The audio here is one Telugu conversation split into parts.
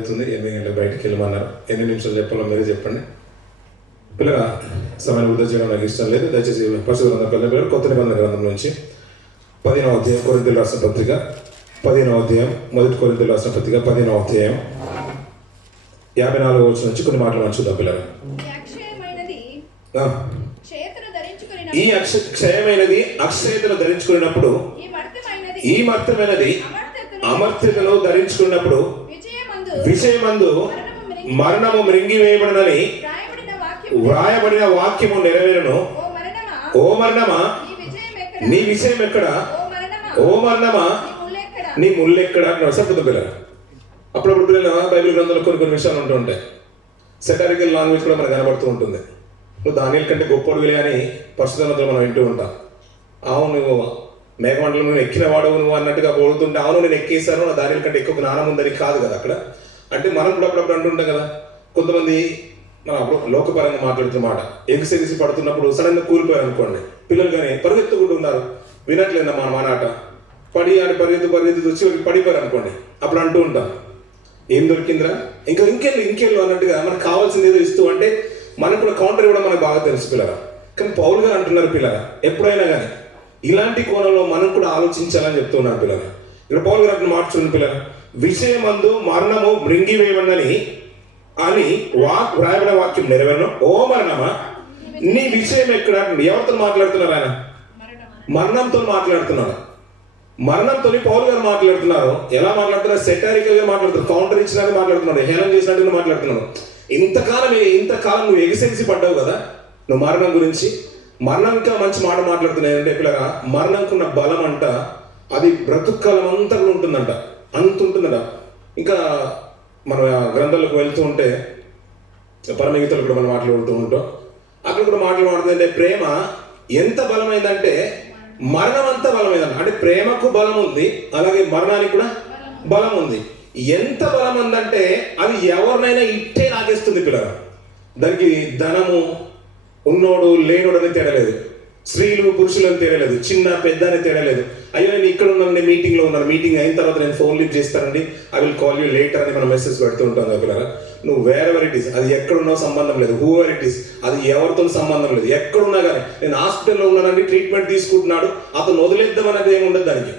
అవుతుంది. ఎనిమిది గంటలకు బయటికి వెళ్ళమన్నారు. ఎన్ని నిమిషాలు చెప్పాలో మీరే చెప్పండి. పిల్లగా సమయం వృధా చేయడం నాకు ఇష్టం లేదు. దయచేసి పరిశుభ్ర గ్రంథం పిల్లల పిల్లలు కొత్త నిబంధన గ్రంథం నుంచి పదిహేనవ అధ్యాయం కొరింతలు రాసిన పత్రిక పదిహేనవ అధ్యాయం మొదటి కొరింతలు రాసిన పత్రిక పదిహేనవ అధ్యాయం యాభై నాలుగు వచ్చిన నుంచి కొన్ని మాటలు మనం చూద్దాం పిల్లలు ఈ అక్ష క్షయమైనది అక్షయతను ధరించుకున్నప్పుడు ఈ మర్తమైనది అమర్త్యతను ధరించుకున్నప్పుడు విషయమందు మరణము మరణము మృంగి మృంగివేయబడినని వాక్యం వ్రాయబడిన వాక్యము నెరవేరును. ఓ మరణమా? నీ విషయం ఎక్కడ? ఓ మరణమా? నీ ముళ్ళెక్కడ నీ అంటున్నాడు సరిపోతుంది పిల్లల. అప్పుడప్పుడు పిల్లల బైబిల్ గ్రంథంలో కొన్ని కొన్ని విషయాలు ఉంటూ ఉంటాయి. సెటారికల్ లాంగ్వేజ్ కూడా మనకు కనబడుతూ ఉంటుంది. నువ్వు దానిల కంటే వెళ్ళి అని పరిశుద్ధంలో మనం వింటూ ఉంటాం. అవును నువ్వు మేఘమండలం నువ్వు ఎక్కిన వాడు నువ్వు అన్నట్టుగా పోడుతుంటే అవును నేను ఎక్కేసాను నా దాని కంటే ఎక్కువ జ్ఞానం ఉందని కాదు కదా అక్కడ. అంటే మనం కూడా అప్పుడప్పుడు అంటుంటాం కదా. కొంతమంది మన అప్పుడు లోకపరంగా మాట్లాడుతున్న మాట ఎగిసెగిసి పడుతున్నప్పుడు సడన్గా కూలిపోయారు అనుకోండి పిల్లలు కానీ పరిగెత్తుకుంటూ ఉన్నారు. వినట్లేదు మన మానాట పడి ఆడి పరిగెత్తు పరిగెత్తు వచ్చి పడిపోయారు అనుకోండి అప్పుడు అంటూ ఉంటాం. ఏం దొరికిందిరా? ఇంకా ఇంకెళ్ళు ఇంకెళ్ళు అన్నట్టుగా మనకు కావాల్సింది ఏదో ఇస్తూ అంటే మనకు కూడా కౌంటర్ ఇవ్వడం మనకు బాగా తెలుసు పిల్లరా. కానీ పౌల్ గారు అంటున్నారు పిల్లరా ఎప్పుడైనా కానీ ఇలాంటి కోణంలో మనం కూడా ఆలోచించాలని చెప్తున్నారు పిల్లలు. ఇక్కడ పౌల్ గారు మార్చుంది పిల్లలు. విషయమందు మరణము మృంగివేయమన్నని అని వాక్ వ్రాయబడిన వాక్యం నెరవేరను. ఓ మరణమా? నీ విషయం ఎక్కడ? ఎవరితో మాట్లాడుతున్నారు ఆయన? మరణంతో మాట్లాడుతున్నాడు మరణంతో పౌల్ గారు మాట్లాడుతున్నారు. ఎలా మాట్లాడుతున్నారు? సెటారికల్గా మాట్లాడుతున్నారు. కౌంటర్ ఇచ్చినట్టు మాట్లాడుతున్నాడు హేళన చేసినట్టు మాట్లాడుతున్నాడు ఇంతకాలం ఇంతకాలం నువ్వు ఎగిసెగిసి పడ్డావు కదా? నువ్వు మరణం గురించి మరణం ఇంకా మంచి మాట మాట్లాడుతున్నాయి. అంటే పిల్లగా మరణంకున్న బలం అంట అది బ్రతుకాలం అంతా కూడా ఉంటుందంట. అంత ఉంటుందంట. ఇంకా మనం ఆ గ్రంథాలకు వెళ్తూ ఉంటే పరమగీతలు కూడా మనం మాట్లాడుతూ ఉంటాం. అక్కడ కూడా మాట్లాడుతుందంటే ప్రేమ ఎంత బలమైందంటే మరణం అంత బలమైందంట. అంటే ప్రేమకు బలం ఉంది అలాగే మరణానికి కూడా బలం ఉంది. ఎంత బలం ఉందంటే అది ఎవరినైనా ఇట్టే లాగేస్తుంది పిల్లగా దానికి ధనము ఉన్నోడు లేనోడు అని తేడలేదు. స్త్రీలు పురుషులు అని తేడలేదు. చిన్న పెద్ద అని తేడలేదు. అయ్యో నేను ఇక్కడ ఉన్నాను నేను మీటింగ్లో ఉన్నాను. మీటింగ్ అయిన తర్వాత నేను ఫోన్ లిఫ్ట్ చేస్తానండి. I will call you later అని మనం మెసేజ్ పెడుతూ ఉంటాం కదా పిల్లల నువ్వు వేరే వెరైటీస్ అది ఎక్కడున్నావు సంబంధం లేదు. హూ వెరైటీస్ అది ఎవరితో సంబంధం లేదు. ఎక్కడున్నా కానీ నేను హాస్పిటల్లో ఉన్నానండి ట్రీట్మెంట్ తీసుకుంటున్నాడు. అతను వదిలేద్దామనేది ఏమి ఉండదు దానికి.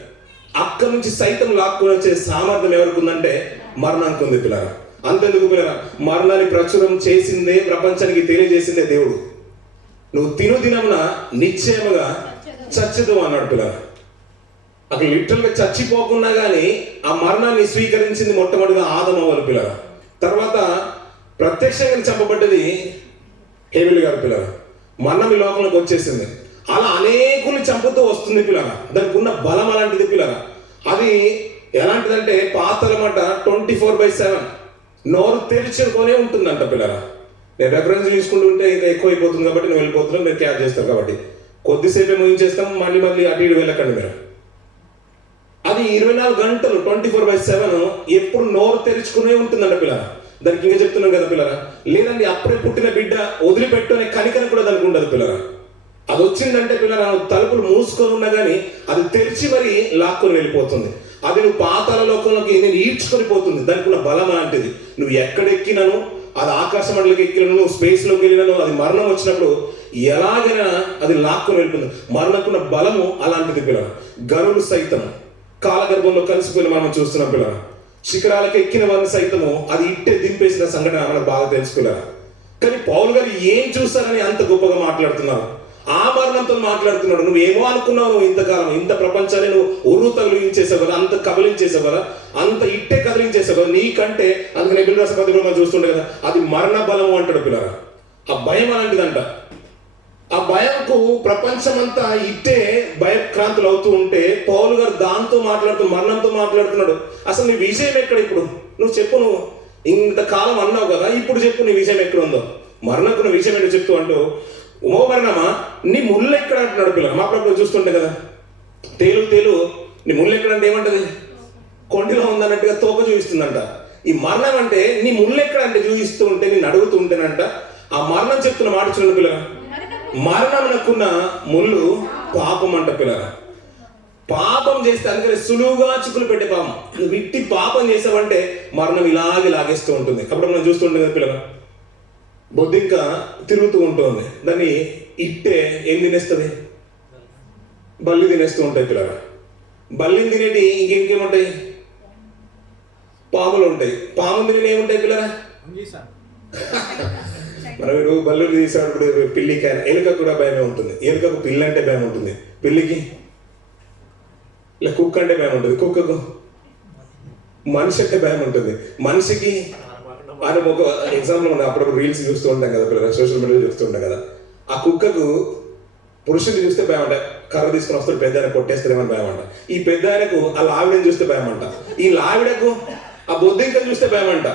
అక్కడి నుంచి సైతం లాక్కుని వచ్చే సామర్థ్యం ఎవరికి ఉందంటే మరణానికి ఉంది పిల్లరా. అంతెందుకు పిల్లరా? మరణాన్ని ప్రచురం చేసిందే ప్రపంచానికి తెలియజేసిందే దేవుడు. నువ్వు తిను దినమున నిశ్చయముగా చచ్చదు అన్నాడు పిల్లల. అక్కడ లిటరల్ చచ్చిపోకుండా కానీ ఆ మరణాన్ని స్వీకరించింది మొట్టమొదటిగా ఆదమవ్వాలి పిల్లల. తర్వాత ప్రత్యక్షంగా చంపబడ్డది హేబిల్ గారి పిల్లల. మరణం ఈ లోకంలోకి వచ్చేసింది. అలా అనేకుల్ని చంపుతూ వస్తుంది పిల్లల. దానికి ఉన్న బలం అలాంటిది పిల్లల. అది ఎలాంటిదంటే పాతలమాట ట్వంటీ ఫోర్ బై సెవెన్. నోరు తెరుచుకొనే ఉంటుందంట పిల్లల. నేను రెఫరెన్స్ తీసుకుంటుంటే ఇంకా ఎక్కువ అయిపోతుంది కాబట్టి నేను వెళ్ళిపోతున్నాను మీరు క్యాచ్ చేస్తారు కాబట్టి. కొద్దిసేపే ముగించేస్తాం మళ్ళీ మళ్ళీ అటు ఇటు వెళ్ళకండి మీరు. అది ఇరవై నాలుగు గంటలు ట్వంటీ ఫోర్ బై సెవెన్ ఎప్పుడు నోరు తెరుచుకునే ఉంటుందంట పిల్లల దానికి ఇంకా చెప్తున్నాం కదా పిల్లల లేదండి అప్పుడే పుట్టిన బిడ్డ వదిలిపెట్టు కనికని కనికరం కూడా దానికి ఉండదు పిల్లల అది వచ్చిందంటే పిల్లల తలుపులు మూసుకొని ఉన్నా కానీ అది తెరిచి మరి లాక్కొని వెళ్ళిపోతుంది. అది నువ్వు పాతాల లోకంలోకి నేను ఈడ్చుకొని పోతుంది. దానికి ఉన్న బలం అలాంటిది. నువ్వు ఎక్కడెక్కినను అది ఆకాశ మండలికి ఎక్కినను నువ్వు స్పేస్లోకి వెళ్ళినను అది మరణం వచ్చినప్పుడు ఎలాగైనా అది లాక్కుని వెళ్తుంది మరణకున్న బలము అలాంటిది పిల్లల గనులు సైతం కాలగర్భంలో కలిసిపోయిన మనం చూస్తున్నాం పిల్లల శిఖరాలకు ఎక్కిన వారిని సైతము అది ఇట్టే దింపేసిన సంఘటన మనకు బాగా తెలుసుకోలేరా కానీ పౌల్ గారు ఏం చూస్తారని అంత గొప్పగా మాట్లాడుతున్నారు? ఆ మరణంతో మాట్లాడుతున్నాడు. నువ్వు ఏమో అనుకున్నావు నువ్వు ఇంతకాలం. ఇంత ప్రపంచాన్ని నువ్వు ఉర్రు తగిలించేసావు కదా అంత కబలించేసావు కదా అంత ఇట్టే కదిలించేసావు కదా నీకంటే అందుకనే బిల్లు రాస మనం చూస్తుండే కదా అది మరణ బలము అంటాడు పిల్లరా. ఆ భయం అలాంటిదంట. ఆ భయంకు ప్రపంచమంతా ఇట్టే భయక్రాంతులు అవుతూ ఉంటే పౌలు గారు దాంతో మాట్లాడుతూ మరణంతో మాట్లాడుతున్నాడు. అసలు నీ విజయం ఎక్కడ ఇప్పుడు? నువ్వు చెప్పు నువ్వు. ఇంతకాలం అన్నావు కదా ఇప్పుడు చెప్పు నీ విజయం ఎక్కడ ఉందో. మరణకున్న విషయం ఏంటో చెప్తూ అంటూ ఓ నీ ముళ్ళు ఎక్కడ అంటున్నాడు పిల్లలు? మా ప్రభుత్వం చూస్తుంటే కదా. తేలు తేలు నీ ముళ్ళు ఎక్కడ అంటే ఏమంటది? కొండిలో ఉందన్నట్టుగా తోక చూపిస్తుందంట. ఈ మరణం అంటే నీ ముళ్ళు ఎక్కడ అంటే చూపిస్తూ ఉంటే నేను అడుగుతూ ఉంటేనంట. ఆ మరణం చెప్తున్న మాట చూడండి పిల్లల. మరణమునకున్న ముళ్ళు పాపం అంట పిల్లల. పాపం చేస్తే అందుకని సులువుగా చిక్కులు పెట్టే పాపం. నువ్వు ఇట్టి పాపం చేసావంటే మరణం ఇలాగే లాగేస్తూ ఉంటుంది. కాబట్టి మనం చూస్తుంటుంది కదా పిల్లల. బొద్దింక తిరుగుతూ ఉంటుంది. దాన్ని ఇట్టే ఏం తినేస్తుంది? బల్లి తినేస్తూ ఉంటాయి పిల్లలు. బల్లిని తినేటి ఇంకేంకేముంటాయి పాములు ఉంటాయి. పాములు తినే ఏముంటాయి పిల్లరా మరి ఇప్పుడు బల్లు పిల్లికి ఎలుక కూడా భయమే ఉంటుంది. ఎలుకకు పిల్లి అంటే భయం ఉంటుంది. పిల్లికి? ఇలా కుక్క అంటే భయం ఉంటుంది. కుక్కకు? మనిషి అంటే భయం ఉంటుంది. మనిషికి ఆయన ఒక ఎగ్జాంపుల్ మనం అప్పుడప్పుడు రీల్స్ చూస్తూ ఉంటాం కదా పిల్లలు సోషల్ మీడియాలో చూస్తూ ఉంటాం కదా. ఆ కుక్కకు పురుషుని చూస్తే భయం అంట కర్ర తీసుకుని వస్తాడు పెద్ద ఆయన కొట్టేస్తారేమని భయం అంట. ఈ పెద్ద ఆయనకు ఆ లావిడని చూస్తే భయం అంట. ఈ లావిడకు ఆ బొద్దింకను చూస్తే భయం అంట.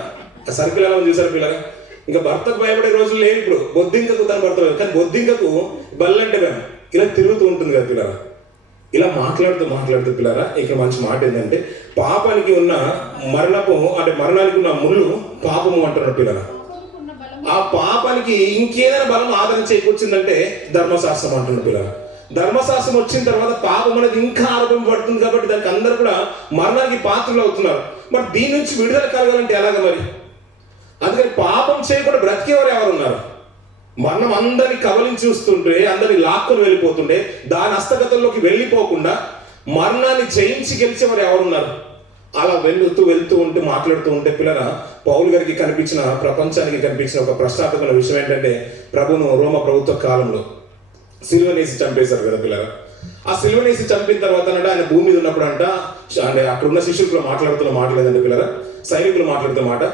ఆ సర్కిల్ చూసారు పిల్లగా ఇంకా భర్తకు భయపడే రోజులు లేవు ఇప్పుడు. బొద్దింకకు తన భర్త కానీ బొద్దింకకు బల్లంటే భయం. ఇలా తిరుగుతూ ఉంటుంది కదా పిల్లగా ఇలా మాట్లాడుతూ మాట్లాడుతూ పిల్లరా ఇక్కడ మంచి మాట ఏంటంటే పాపానికి ఉన్న మరణపు అంటే మరణానికి ఉన్న ముళ్ళు పాపము అంటున్నారు పిల్లరా. ఆ పాపానికి ఇంకేదైనా బలం ఆదరణ చేకూర్చిందంటే ధర్మశాస్త్రం అంటున్న పిల్లలు ధర్మశాస్త్రం వచ్చిన తర్వాత పాపం అనేది ఇంకా ఆరోపింపబడుతుంది కాబట్టి దానికి అందరూ కూడా మరణానికి పాత్రలు అవుతున్నారు. మరి దీని నుంచి విడుదల కలగాలంటే ఎలాగ మరి? అందుకని పాపం చేయకుండా బ్రతికేవారు ఎవరు మరణం అందరిని కవలించి చూస్తుంటే అందరిని లాక్కులు వెళ్ళిపోతుండే దాని హస్తగతంలోకి వెళ్ళిపోకుండా మరణాన్ని జయించి మరి ఎవరున్నారు? అలా వెళ్తూ వెళ్తూ ఉంటే మాట్లాడుతూ ఉంటే పిల్లల పౌలు గారికి కనిపించిన ప్రపంచానికి కనిపించిన ఒక ప్రశ్నార్థకమైన విషయం ఏంటంటే ప్రభును రోమ ప్రభుత్వ కాలంలో సిల్వనేసి చంపేశారు కదా పిల్లల ఆ సిల్వనేసి చంపిన తర్వాత అంటే ఆయన భూమి మీద ఉన్నప్పుడు అంట అంటే అక్కడ ఉన్న శిష్యులతో మాట్లాడుతున్న మాట లేదండి పిల్లల సైనికులు మాట్లాడుతున్న మాట.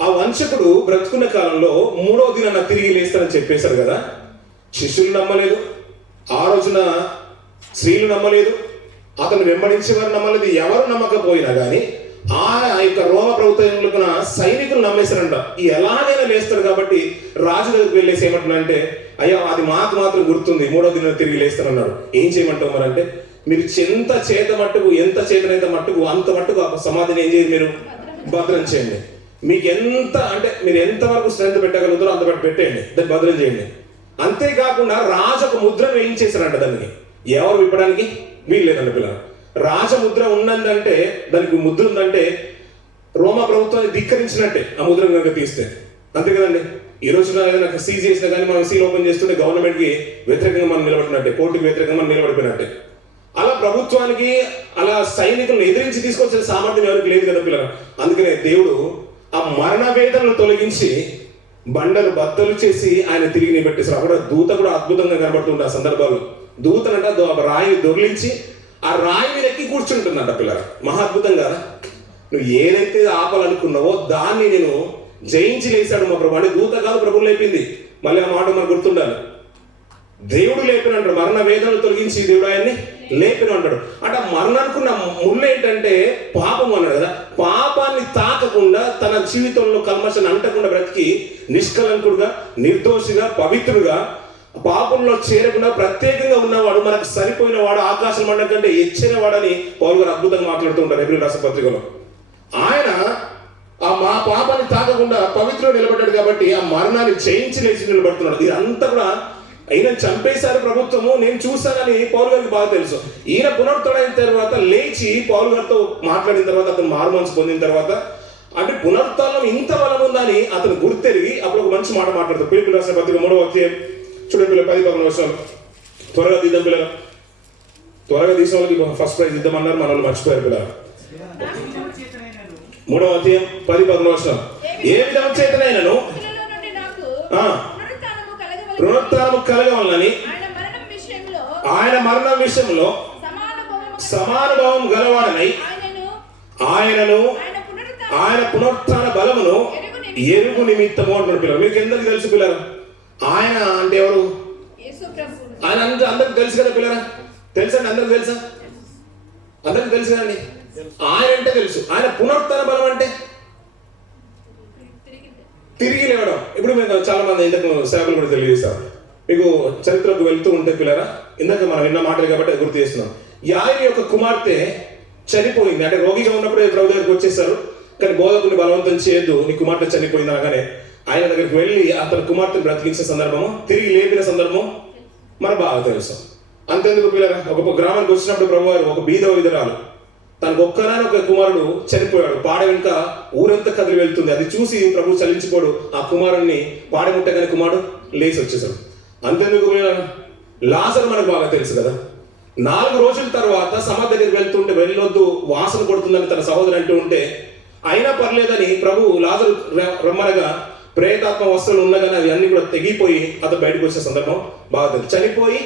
ఆ వంశకుడు బ్రతుకున్న కాలంలో మూడో దినాన తిరిగి లేస్తానని చెప్పేశారు కదా. శిష్యులు నమ్మలేదు. ఆ రోజున స్త్రీలు నమ్మలేదు. అతను వెంబడించే వారు నమ్మలేదు. ఎవరు నమ్మకపోయినా కానీ ఆ యొక్క రోమ ప్రభుత్వం సైనికులు నమ్మేశారంట. ఎలాగైనా లేస్తారు కాబట్టి రాజు దగ్గరికి వెళ్ళేసి ఏమంటున్నారంటే అయ్యా అది మాకు మాత్రం గుర్తుంది. మూడో దిన తిరిగి లేస్తారన్నాడు ఏం చేయమంటావు మరి అంటే మీరు చెంత చేత మట్టుకు ఎంత చేతనైతే మట్టుకు అంత మట్టుకు ఆ సమాధిని ఏం చేయండి మీరు? భద్రం చేయండి. మీకు ఎంత అంటే మీరు ఎంతవరకు స్ట్రెంత్ పెట్టగలుగుతారో అంత పెట్టేయండి. దాన్ని భద్రం చేయండి. అంతేకాకుండా రాజు ఒక ముద్ర వేయించేశారంట దానికి. ఎవరు విప్పడానికి? వీల్లేదండి పిల్లలు రాజముద్ర ఉన్నదంటే దానికి ముద్ర ఉందంటే రోమా ప్రభుత్వాన్ని ధిక్కరించినట్టే ఆ ముద్ర కనుక తీస్తే. అంతే కదండి. ఈ రోజున ఏదైనా సీ చేసినా కానీ మనం సీల్ ఓపెన్ చేస్తుంటే గవర్నమెంట్కి వ్యతిరేకంగా మనం నిలబడినట్టే కోర్టుకి వ్యతిరేకంగా మనం నిలబడిపోయినట్టే. అలా ప్రభుత్వానికి అలా సైనికులను ఎదిరించి తీసుకొచ్చిన సామర్థ్యం ఎవరికి లేదు కదా పిల్లలు. అందుకనే దేవుడు ఆ మరణ వేదనలు తొలగించి బండలు బద్దలు చేసి ఆయన తిరిగి నిలబెట్టేశారు. అక్కడ దూత కూడా అద్భుతంగా కనబడుతుండే ఆ సందర్భాలు దూతనంట దో- ఒక రాయిని దొరిలించి ఆ రాయి మీద ఎక్కి కూర్చుంటుందంట పిల్లల. మహా అద్భుతం కదా? నువ్వు ఏదైతే ఆపాలనుకున్నావో దాన్ని నేను జయించి లేచాడు మా ప్రభు. అంటే దూత కాదు ప్రభు లేపింది. మళ్ళీ ఆ మాట మనకు గుర్తుండాలి. దేవుడు లేపిన అంటాడు. మరణ వేదనలు తొలగించి దేవుడు ఆయన్ని లేపిన అంటాడు. అంటే ఆ మరణానికున్న ముళ్ళు ఏంటంటే పాపం అన్నాడు కదా. పాపాన్ని తాకకుండా తన జీవితంలో కల్మషాన్ని అంటకుండా బ్రతికి నిష్కలంకుడుగా నిర్దోషిగా పవిత్రుడుగా పాపంలో చేరకుండా ప్రత్యేకంగా ఉన్నవాడు మనకు సరిపోయిన వాడు ఆకాశం మండలం కంటే ఎచ్చిన వాడని పౌరు గారు అద్భుతంగా మాట్లాడుతూ ఉంటారు రాసపత్రికలో ఆయన ఆ మా పాపాన్ని తాకకుండా పవిత్రుడు నిలబడ్డాడు కాబట్టి ఆ మరణాన్ని జయించి లేచి నిలబడుతున్నాడు. ఇదంతా కూడా ఈయన చంపేశారు ప్రభుత్వము నేను చూశానని పౌలు గారికి బాగా తెలుసు. ఈయన పునరుద్ధుడైన తర్వాత లేచి పౌలు గారితో మాట్లాడిన తర్వాత అతను మారుమనసు పొందిన తర్వాత అంటే పునరుత్థానం ఇంత బలం ఉందని అతను గుర్తెరిగి అప్పుడు ఒక మంచి మాట మాట్లాడతాడు పిలుపు రాసిన పత్రిక మూడవ అధ్యాయం. చూడండి పిల్లలు పది పదకొండు వర్షాలు. త్వరగా తీద్దాం పిల్లలు. త్వరగా తీసిన వాళ్ళకి ఫస్ట్ ప్రైజ్ ఇద్దామన్నారు మన వాళ్ళు మర్చిపోయారు పిల్లలు. మూడవ అధ్యాయం పది పదకొండు వర్షాలు. ఏ విధం చేతనైనను? పునరుత్థానము కలగవలెను. ఆయన మరణం విషయంలో ఆయన మరణం విషయంలో సమానుభవము సమానుభావం గలవాడనై ఆయనను ఆయన పునరుత్థాన బలమును ఎరుగు నిమిత్తము అంటున్నారు పిల్లలు. మీకు ఎందుకు తెలుసు పిల్లలు? ఆయన అంటే ఎవరు? ఆయన అందరూ అందరికి తెలుసు కదా పిల్లరా? తెలుసా అండి అందరికి తెలుసా? అందరికి తెలుసు కదండి? ఆయన అంటే తెలుసు. ఆయన పునరుత్థాన బలం అంటే? తిరిగి లేవడం. ఇప్పుడు మేము చాలా మంది ఇంతకు సేవలు కూడా తెలియజేస్తాం మీకు చరిత్రకు వెళ్తూ ఉంటే పిల్లరా ఇందాక మనం విన్న మాటలు కాబట్టి గుర్తు చేస్తున్నాం. యాయి యొక్క కుమార్తె చనిపోయింది. అంటే రోగిగా ఉన్నప్పుడు ప్రభు దగ్గరికి వచ్చేసారు కానీ బోధకుని బలవంతం చేయొద్దు. నీ కుమార్తె చనిపోయింది అనగానే ఆయన దగ్గరికి వెళ్ళి అతని కుమార్తెను బ్రతికించిన సందర్భము తిరిగి లేపిన సందర్భం మన బాగా తెలుసు. అంతెందుకు పిల్లరా? ఒక గ్రామానికి వచ్చినప్పుడు ప్రభువారు ఒక బీద విధరాలు తనకు ఒక్కనాని ఒక కుమారుడు చనిపోయాడు. పాడ వెనుక ఊరంతా కదిలి వెళ్తుంది. అది చూసి ప్రభు చలించిపోడు. ఆ కుమారుణ్ణి పాడముట్టగానే కుమారుడు లేచి వచ్చేసాడు. అంతెందుకు లాసర్ లాజర్ మనకు బాగా తెలుసు కదా. నాలుగు రోజుల తర్వాత సమాధి దగ్గరికి వెళ్తుంటే వెళ్ళొద్దు వాసన కొడుతుందని తన సహోదరు అంటూ ఉంటే అయినా పర్లేదని ప్రభు లాజరు రమ్మనగా ప్రేతాత్మ వస్తువులు ఉన్నగానే అవి అన్ని కూడా తెగిపోయి అతను బయటకు వచ్చిన సందర్భం బాగా తెలుసు. చనిపోయి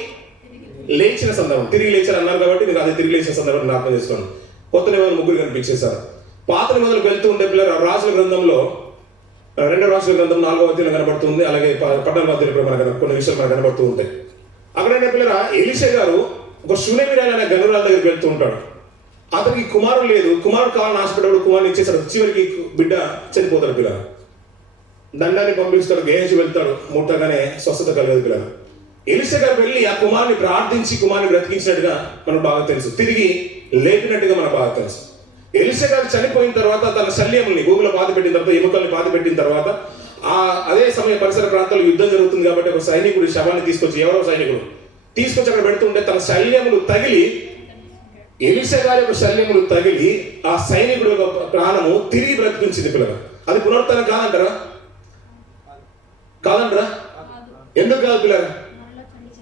లేచిన సందర్భం. తిరిగి లేచారు అన్నారు కాబట్టి నేను అది తిరిగి లేచిన సందర్భం జ్ఞాపకం చేసుకోండి కొత్త నిబంధన ముగ్గురు కనిపించేశారు. పాత నిబంధనలకు వెళ్తూ ఉండే పిల్లలు రాజుల గ్రంథంలో రెండో రాజుల గ్రంథం నాలుగో అధ్యాయం కనబడుతుంది. అలాగే పట్టణ మధ్యలో మనకు కొన్ని విషయాలు మనకు కనబడుతూ ఉంటాయి. అక్కడ ఏంటంటే పిల్లల ఎలిషా గారు ఒక శూన్యమిరాలు అనే గనురాల దగ్గరికి వెళ్తూ ఉంటాడు. అతనికి కుమారుడు లేదు. కుమారుడు కావాలని హాస్పిటల్ కుమారుని ఇచ్చేసాడు చివరికి బిడ్డ చనిపోతాడు పిల్లలు. దండాన్ని పంపిస్తాడు గేసి వెళ్తాడు. ముట్టగానే స్వస్థత కలగదు పిల్లలు. ఎలిసా వెళ్ళి ఆ కుమారుని ప్రార్థించి కుమారుని బ్రతికించినట్టుగా మనకు బాగా తెలుసు. తిరిగి లేపినట్టుగా మనకు బాగా తెలుసు. ఎలిసా చనిపోయిన తర్వాత తన శల్యముల్ని భూమిలో బాధ పెట్టిన తర్వాత ఎముకల్ని బాధ పెట్టిన తర్వాత ఆ అదే సమయ పరిసర ప్రాంతాల్లో యుద్ధం జరుగుతుంది కాబట్టి ఒక సైనికుడు శవాన్ని తీసుకొచ్చి ఎవరో సైనికుడు తీసుకొచ్చి అక్కడ పెడుతుంటే తన శల్యములు తగిలి ఎలిసా గారి యొక్క శల్యములు తగిలి ఆ సైనికుడు యొక్క ప్రాణము తిరిగి బ్రతికించింది పిల్లలు అది పునరుత్థానం కాదంటారా? కాదంటారా? ఎందుకు కాదు పిల్లలు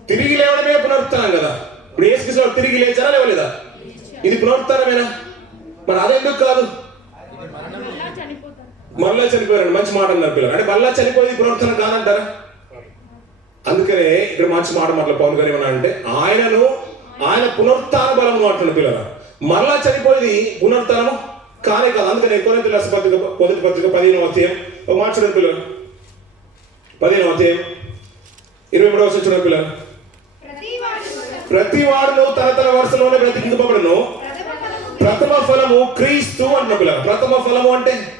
తిరిగి లేవడమే పునరుత్నం కదా. ఇప్పుడు ఏసుకృష్ణ తిరిగి లేచారా లేవలేదా? ఇది పునరుత్నమేనా మరి అదెందుకు కాదు? మళ్ళా చనిపోయారు మంచి మాట అన్నారు పిల్లలు. అంటే మళ్ళా చనిపోయేది పునరుత్నం కాదంటారా? అందుకనే ఇక్కడ మంచి మాట మాటలు పౌలు గారు ఏమన్నా అంటే ఆయనను ఆయన పునరుత్న బలం అంటున్న పిల్లలు. మరలా చనిపోయేది పునరుత్థానము? కానే కాదు. అందుకనే కొరింత రాసిన పత్రిక మొదటి పత్రిక పదిహేను అధ్యాయం. ఒక మాట చూడండి పిల్లలు. పదిహేను అధ్యాయం. ఇరవై మూడవ వచ్చిన చూడండి పిల్లలు. ప్రతి వాడును తన తన వరుసలోనే బ్రతికింపబడను ప్రథమ ఫలము క్రీస్తు అంటున్న ప్రథమ ఫలము అంటే?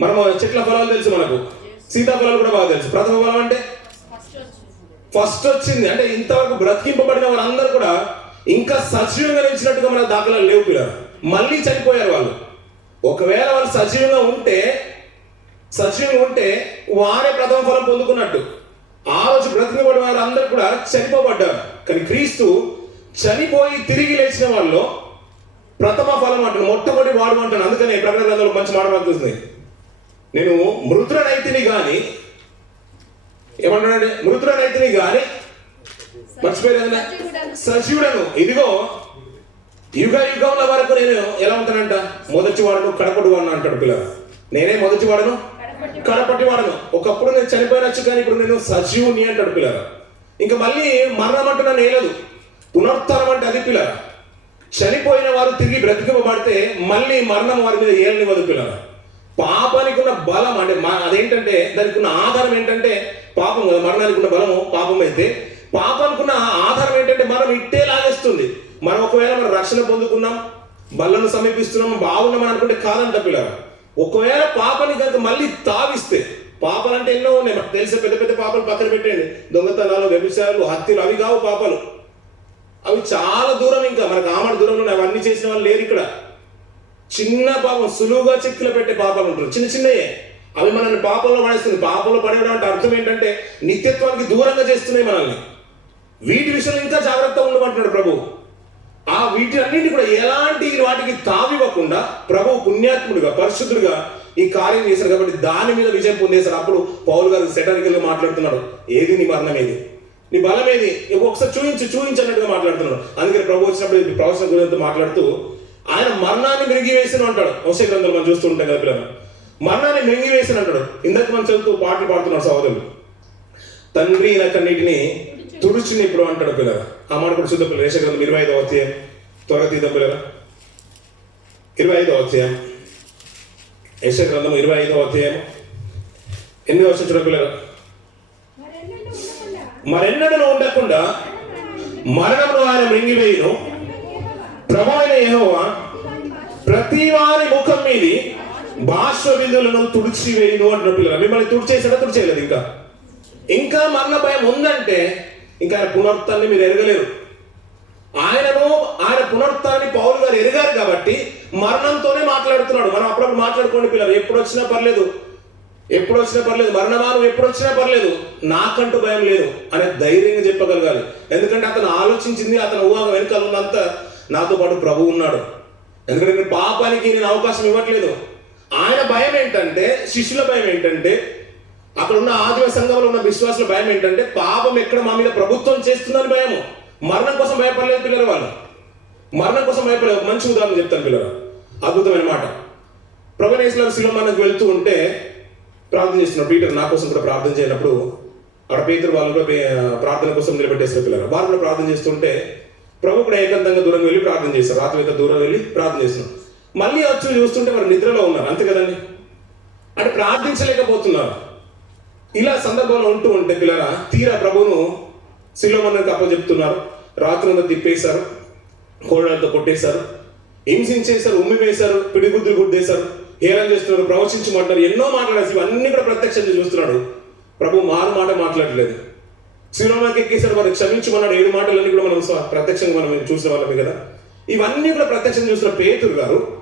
మనము చెట్ల ఫలాలు తెలుసు మనకు. సీతాఫలాలు కూడా బాగా తెలుసు. ప్రథమ ఫలం అంటే? ఫస్ట్ వచ్చింది. అంటే ఇంతవరకు బ్రతికింపబడిన వారందరూ కూడా ఇంకా సజీవంగా నిలిచినట్టుగా మన దాఖలాలు లేవు పిల్లలు. మళ్ళీ చనిపోయారు వాళ్ళు. ఒకవేళ వాళ్ళు సజీవంగా ఉంటే సజీవంగా ఉంటే వారే ప్రథమ ఫలం పొందుకున్నట్టు. ఆ రోజు బ్రతికిపడిన వారు అందరు కూడా చనిపోబడ్డారు. కానీ క్రీస్తు చనిపోయి తిరిగి లేచిన వాళ్ళు ప్రథమ ఫలం అంటాను మొట్టమొదటి వాడు అంటాను అందుకనే ప్రకటన గ్రంథంలో మంచి మాట పడుతుంది నేను మృతుడనైతిని గాని ఏమంటాడంటే మృతుడనైతిని గాని మర్చిపోయారు సజీవుడను. ఇదిగో యుగ యుగంల వరకు నేను ఎలా ఉంటానంట? మొదటి వాడను కడపటి వాడను అంటాడు పిల్లలు. నేనే మొదటి వాడను? కడపటి కడపటి వాడను. ఒకప్పుడు నేను చనిపోయినచ్చు కానీ ఇప్పుడు నేను సజీవుని అంటాడు పిల్లలు. ఇంకా మళ్ళీ మరణం అంటూ నన్ను ఏలదు. పునరుత్థానం అంటే అది పిల్లలు చనిపోయిన వారు తిరిగి బ్రతికింపబడితే మళ్ళీ మరణం వారి మీద ఏలనివ్వదు పిల్లలు పాపానికి ఉన్న బలం అంటే అదేంటంటే దానికి ఉన్న ఆధారం ఏంటంటే పాపం కదా మరణానికి ఉన్న బలము పాపం అయితే. పాపానికి ఉన్న ఆధారం ఏంటంటే మనం ఇట్టే లాగేస్తుంది. మనం ఒకవేళ మనం రక్షణ పొందుకున్నాం బలను సమీపిస్తున్నాం బాగున్నాం అనుకుంటే కాదంట పిల్లలు ఒకవేళ పాపని కనుక మళ్ళీ తావిస్తే పాపాలు అంటే ఎన్నో ఉన్నాయి. మనకు తెలిసే పెద్ద పెద్ద పాపాలు పక్కన పెట్టండి. దొంగతనాలు వ్యభిచారాలు హత్యలు అవి కావు పాపాలు. అవి చాలా దూరం ఇంకా. మనకు ఆమడ దూరంలో అవన్నీ చేసిన వాళ్ళు లేరు ఇక్కడ. చిన్న పాపం సులువుగా చిక్కులు పెట్టే పాపాలు ఉంటారు. చిన్న చిన్నయే. అవి మనల్ని పాపంలో పడేస్తుంది. పాపంలో పడేయడం అంటే అర్థం ఏంటంటే నిత్యత్వానికి దూరంగా చేస్తున్నాయి మనల్ని. వీటి విషయంలో ఇంకా జాగ్రత్తగా ఉండమంటున్నాడు ప్రభు. ఆ వీటి అన్నింటి కూడా ఎలాంటి వాటికి తావివ్వకుండా ప్రభు పుణ్యాత్ముడిగా పరిశుద్ధుడిగా ఈ కార్యం చేశారు కాబట్టి దాని మీద విజయం పొందేశారు. అప్పుడు పౌలు గారు సెటరికల్గా మాట్లాడుతున్నాడు. ఏది నీ మరణం ఏది? నీ బలం ఏది? ఒకసారి చూపించి చూపించినట్టుగా మాట్లాడుతున్నాడు. అందుకని ప్రభు వచ్చినప్పుడు ప్రవచన గురించి మాట్లాడుతూ ఆయన మరణాన్ని మెరిగివేసిన అంటాడు. వంశ గ్రంథాలు మనం చూస్తూ ఉంటాం కదా పిల్లలు. మరణాన్ని మెరిగివేసిన అంటాడు. ఇందాక మనం చదువుతూ పాటలు పాడుతున్నాడు సహోదరులు తండ్రి నాకన్నిటిని తుడుచుని ఇప్పుడు అంటాడు పిల్లలు. ఆ మాట కూడా చూద్దాం పిల్లలు. రేష గ్రంథం ఇరవై ఐదో అధ్యాయం. త్వరగా తీద్దాం పిల్లలు. ఇరవై ఐదో అధ్యాయం. యశ గ్రంథం ఇరవై ఐదవ అధ్యాయం ఎన్ని వర్షం చూడ ఉండకుండా మరెన్నడను ఉండకుండా మరణమును ఆయన మృంగివేయును. ప్రభు అయిన ప్రతి వారి ముఖం మీది బాష్ప బిందులను తుడిచివేయును అంటున్న పిల్లలు. మిమ్మల్ని తుడిచేసాడా తుడిచేయలేదు ఇంకా. ఇంకా మరణ భయం ఉందంటే ఇంకా ఆయన పునరుత్థాన్ని మీరు ఎరగలేరు. ఆయనను ఆయన పునరుత్థాన్ని పౌలు గారు ఎరిగారు కాబట్టి మరణంతోనే మాట్లాడుతున్నాడు. మనం అప్పుడప్పుడు మాట్లాడుకోండి పిల్లలు ఎప్పుడు వచ్చినా పర్లేదు. ఎప్పుడు వచ్చినా పర్లేదు. మరణమా ఎప్పుడు వచ్చినా పర్లేదు. నాకంటూ భయం లేదు అనే ధైర్యంగా చెప్పగలగాలి. ఎందుకంటే అతను ఆలోచించింది అతను ఊహ వెనుకలు ఉన్నంతా నాతో పాటు ప్రభు ఉన్నాడు. ఎందుకంటే నేను పాపానికి నేను అవకాశం ఇవ్వట్లేదు. ఆయన భయం ఏంటంటే శిష్యుల భయం ఏంటంటే అక్కడ ఉన్న ఆదివ సంఘంలో ఉన్న విశ్వాసుల భయం ఏంటంటే పాపం ఎక్కడ మా మీద ప్రభుత్వం చేస్తుందని భయము. మరణం కోసం భయపడలేదు పిల్లలు వాళ్ళు. మరణం కోసం భయపడలేదు. మంచి ఉదాహరణ చెప్తాను పిల్లలు. అద్భుతమైన మాట. ప్రవణేశ్వర శిలోమానికి వెళ్తూ ఉంటే ప్రార్థన చేస్తున్నాడు పీటర్ నా కోసం కూడా ప్రార్థన చేయనప్పుడు అక్కడ పేతురు వాళ్ళు కూడా ప్రార్థన కోసం నిలబెట్టేస్తారు పిల్లలు. వారు కూడా ప్రార్థన చేస్తుంటే ప్రభు కూడా ఏకాంతంగా దూరం వెళ్ళి ప్రార్థన చేస్తారు రాత్రి అయితే దూరం వెళ్ళి ప్రార్థన చేస్తున్నారు. మళ్ళీ వచ్చి చూస్తుంటే వారు నిద్రలో ఉన్నారు. అంతే కదండి? అంటే ప్రార్థించలేకపోతున్నారు. ఇలా సందర్భంలో ఉంటూ ఉంటే పిల్లల తీరా ప్రభువును శిలోమన్నకు అప్పచెప్తున్నారు రాత్రంతా తిప్పేశారు. కోడలతో కొట్టేశారు. హింసించేశారు ఉమ్మి వేశారు పిడిగుద్దులు గుడ్డేశారు హేళన చేస్తున్నారు ప్రవచించమంటారు ఎన్నో మాట్లాడేసి ఇవన్నీ కూడా ప్రత్యక్షంగా చూస్తున్నాడు. ప్రభు మారు మాట మాట్లాడలేదు. శిలోమకి ఎక్కేశారు వారు క్షమించమన్నాడు. ఏడు మాటలన్నీ కూడా మనం ప్రత్యక్షంగా మనం చూసిన వాళ్ళమే కదా. ఇవన్నీ కూడా ప్రత్యక్షంగా చూసిన పేతురు గారు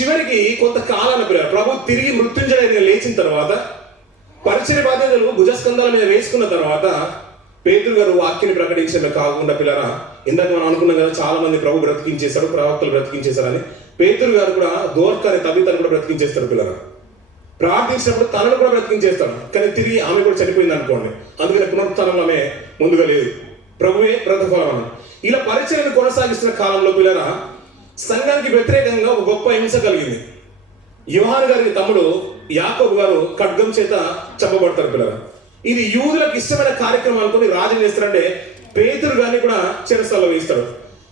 చివరికి కొంతకాలాన పిల్లలు ప్రభు తిరిగి మృత్యుంజయ లేచిన తర్వాత పరిచయ బాధ్యతలు భుజస్కంధాల మీద వేసుకున్న తర్వాత పేతురు గారు వాక్యాన్ని ప్రకటించడమే కాకుండా పిల్లరా ఇందాక మనం అనుకున్నాం కదా చాలా మంది ప్రభు బ్రతికించేశారు ప్రవక్తలు బ్రతికించేశారని. పేతురు గారు కూడా దోర్కాని తవితను కూడా బ్రతికించేస్తారు పిల్లరా. ప్రార్థించినప్పుడు తనను కూడా బ్రతికించేస్తాడు. కానీ తిరిగి ఆమె కూడా చనిపోయింది అనుకోండి. అందుకని పునరుత్థానంలో ఆమె ముందుగా లేదు. ప్రభువే ప్రతిఫలం ఇలా పరిచయం కొనసాగిస్తున్న కాలంలో పిల్లరా సంఘానికి వ్యతిరేకంగా ఒక గొప్ప హింస కలిగింది. యువహాన్ గారి తమ్ముడు యాకోబు గారు ఖడ్గం చేత చంపబడతారు పిల్లలు ఇది యూదులకు ఇష్టమైన కార్యక్రమం అనుకుని రాజు చేస్తారంటే పేతురు గారిని కూడా చెరసాల్లో వేస్తాడు.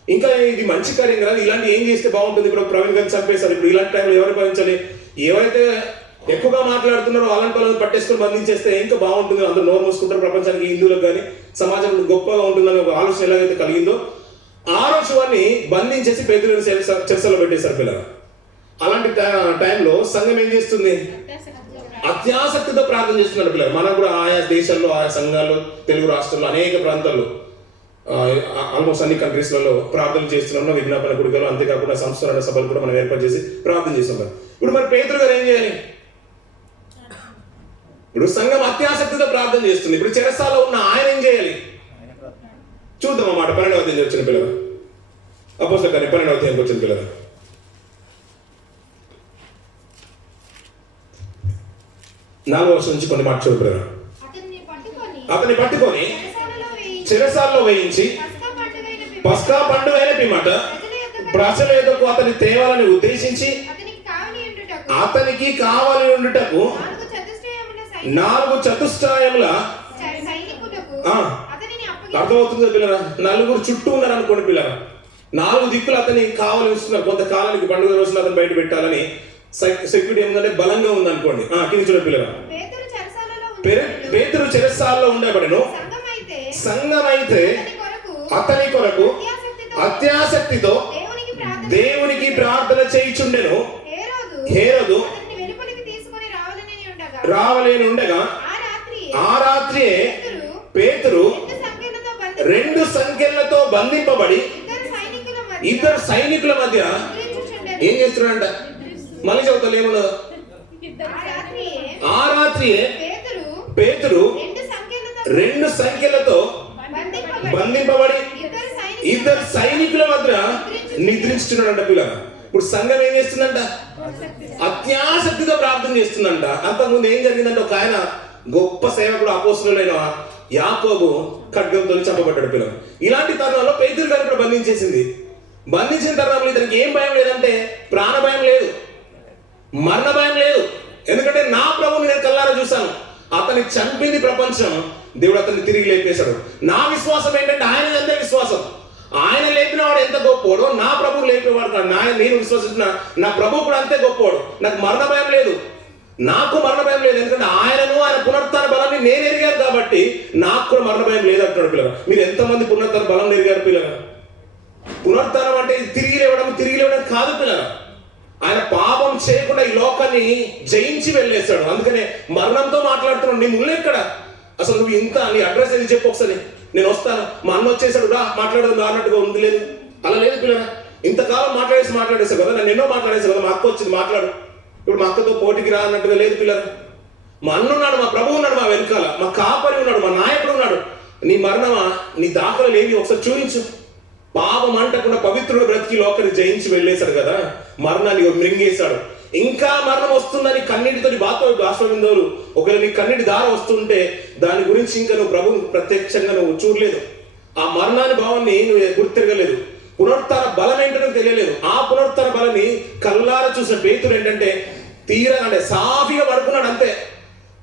ఇంకా ఇది మంచి కార్యం కదా. ఇలాంటి ఏం చేస్తే బాగుంటుంది? ఇప్పుడు ప్రవీణ్ గారిని చంపేశారు. ఇప్పుడు ఇలాంటి టైంలో ఎవరు భరించాలి ఎవరైతే ఎక్కువగా మాట్లాడుతున్నారో అలాంటి వాళ్ళని పట్టేసుకొని బంధించేస్తే ఇంకా బాగుంటుంది అందరూ నోరు మూసుకుంటారు ప్రపంచానికి హిందువులకు కానీ సమాజం గొప్పగా ఉంటుందని ఒక ఆలోచన ఎలాగైతే కలిగిందో ఆ రోజు వారిని బంధించేసి పేదలను చెరసలో పెట్టేశారు పిల్లలు. అలాంటి టై- టైంలో సంఘం ఏం చేస్తుంది? అత్యాసక్తితో ప్రార్థన చేస్తున్నారు పిల్లలు. మనం కూడా ఆయా దేశాల్లో ఆయా సంఘాల్లో తెలుగు రాష్ట్రాల్లో అనేక ప్రాంతాల్లో ఆల్మోస్ట్ అన్ని కంట్రీస్లలో ప్రార్థన చేస్తున్నాం. విజ్ఞాపన గుడికలు అంతేకాకుండా సంస్కరణ సభలు కూడా మనం ఏర్పాటు చేసి ప్రార్థన చేస్తున్నాం ఇప్పుడు మరి పేదలు గారు ఏం చేయాలి? ఇప్పుడు సంఘం అత్యాసక్తితో ప్రార్థన చేస్తుంది. ఇప్పుడు చెరసాలో ఉన్న ఆయన ఏం చేయాలి? చూద్దాం అన్నమాట. పన్నెండవ తేదీ వచ్చిన పిల్లలు. అపోసల కానీ పన్నెండవ తేదీకి వచ్చిన పిల్లలు. నాలుగో వర్షం నుంచి కొన్ని మాట చూడు అతన్ని పట్టుకొని చెరసాలలో వేయించి పస్కా పండుగైన పిమ్మట ప్రజల ఎదుకు అతని తేవాలని ఉద్దేశించి అతనికి కావలి ఉండుటకు అతనికి నాలుగు చతుష్టయముల అర్థమవుతుంది పిల్లరా? నలుగురు చుట్టూ ఉన్నారు అనుకోండి పిల్లరా. నాలుగు దిక్కులు అతని కావాలి ఇస్తున్నారు కొంతకాలానికి పండుగ రోజులు అతను బయట పెట్టాలని సెక్యూరిటీ ఏముందంటే బలంగా ఉంది అనుకోండి కింది చూడ పిల్లరా పేతురు చెరసాలలో ఉండబడను సంఘమైతే సంఘమైతే అతని కొరకు అత్యాసక్తితో దేవునికి ప్రార్థన చేయుచుండెను. హేరోదు రావాలని ఉండగా ఆ రాత్రి పేతురు రెండు సంఖ్యలతో బంధింపబడి ఇద్దరు సైనికుల మధ్య. ఏం చేస్తున్నాడంట? మళ్ళీ చదువుతాను ఏమన్నా ఆ రాత్రి పేతురు రెండు సంఖ్యలతో బంధింపబడి ఇద్దరు సైనికుల మధ్య నిద్రించుతున్నాడంట పిల్లలు. ఇప్పుడు సంఘం ఏం చేస్తుందంట? అత్యాసక్తిగా ప్రార్థన చేస్తుందంట. అంతకుముందు ఏం జరిగిందంటే ఒక ఆయన గొప్ప సేవకుడు అపోసులైన యాకోబు ఖడ్గంతో చంపబడ్డాడు పిల్లలు. ఇలాంటి తరుణంలో పేదలు గారు కూడా బంధించేసింది. బంధించిన తరుణంలో ఇతనికి ఏం భయం లేదంటే ప్రాణ భయం లేదు. మరణ భయం లేదు. ఎందుకంటే నా ప్రభుని నేను కల్లారా చూశాను. అతన్ని చంపింది ప్రపంచం. దేవుడు అతన్ని తిరిగి లేపేశాడు. నా విశ్వాసం ఏంటంటే ఆయన అంతే విశ్వాసం. ఆయన లేపినవాడు ఎంత గొప్పవాడో నా ప్రభు లేపేవాడు కాదు. నా నేను విశ్వసిస్తున్నా నా ప్రభు కూడా అంతే గొప్పవాడు నాకు మరణ భయం లేదు. నాకు మరణ భయం లేదు. ఎందుకంటే ఆయనను ఆయన పునరుత్థాన బలాన్ని నేను ఎరిగాను కాబట్టి నాకు కూడా మరణ భయం లేదు అంటున్నాడు పిల్లలు. మీరు ఎంతమంది పునరుత్థాన బలం ఎరిగారు పిల్లలు? పునరుత్థానం అంటే తిరిగి లేవడం తిరిగి లేవడం కాదు పిల్లలు. ఆయన పాపం చేయకుండా ఈ లోకాన్ని జయించి వెళ్ళేస్తాడు అందుకనే మరణంతో మాట్లాడుతున్నాడు. నీ ముళ్ళు ఎక్కడ? అసలు నువ్వు ఇంత నీ అడ్రస్ ఏది చెప్పు ఒకసారి. నేను వస్తాను. మా అన్న వచ్చేసాడు. రా మాట్లాడదు అన్నట్టుగా ఉంది. లేదు. అలా లేదు పిల్లరా. ఇంతకాలం మాట్లాడేసి మాట్లాడేసావు కదా? నన్ను ఎన్నో మాట్లాడేసావు కదా? మా అక్క వచ్చింది మాట్లాడు. ఇప్పుడు మా అక్కతో పోటీకి రా అన్నట్టుగా లేదు పిల్లరా. మా అన్న ఉన్నాడు మా ప్రభు ఉన్నాడు మా వెనకాల. మా కాపరి ఉన్నాడు మా నాయకుడు ఉన్నాడు. నీ మరణమా? నీ దాఖలు ఏమి? ఒకసారి చూపించు. పాపం అంటకుండా పవిత్రుడు బ్రతికి లోకని జయించి వెళ్ళేశాడు కదా? మరణాన్ని మృంగేశాడు ఇంకా మరణం వస్తుందని కన్నీటితో బాతో ఆశ్రమిందోరు ఒకవేళ నీ కన్నీటి దార వస్తుంటే దాని గురించి ఇంకా నువ్వు ప్రభు ప్రత్యక్షంగా నువ్వు చూడలేదు. ఆ మరణాన్ని భావాన్ని నువ్వు గుర్తిరగలేదు. పునరుత్థాన బలం ఏంటో తెలియలేదు. ఆ పునరుత్థాన బలని కల్లార చూసిన పేతుడు ఏంటంటే తీరా అంటే సాఫీగా పడుకున్నాడు అంతే.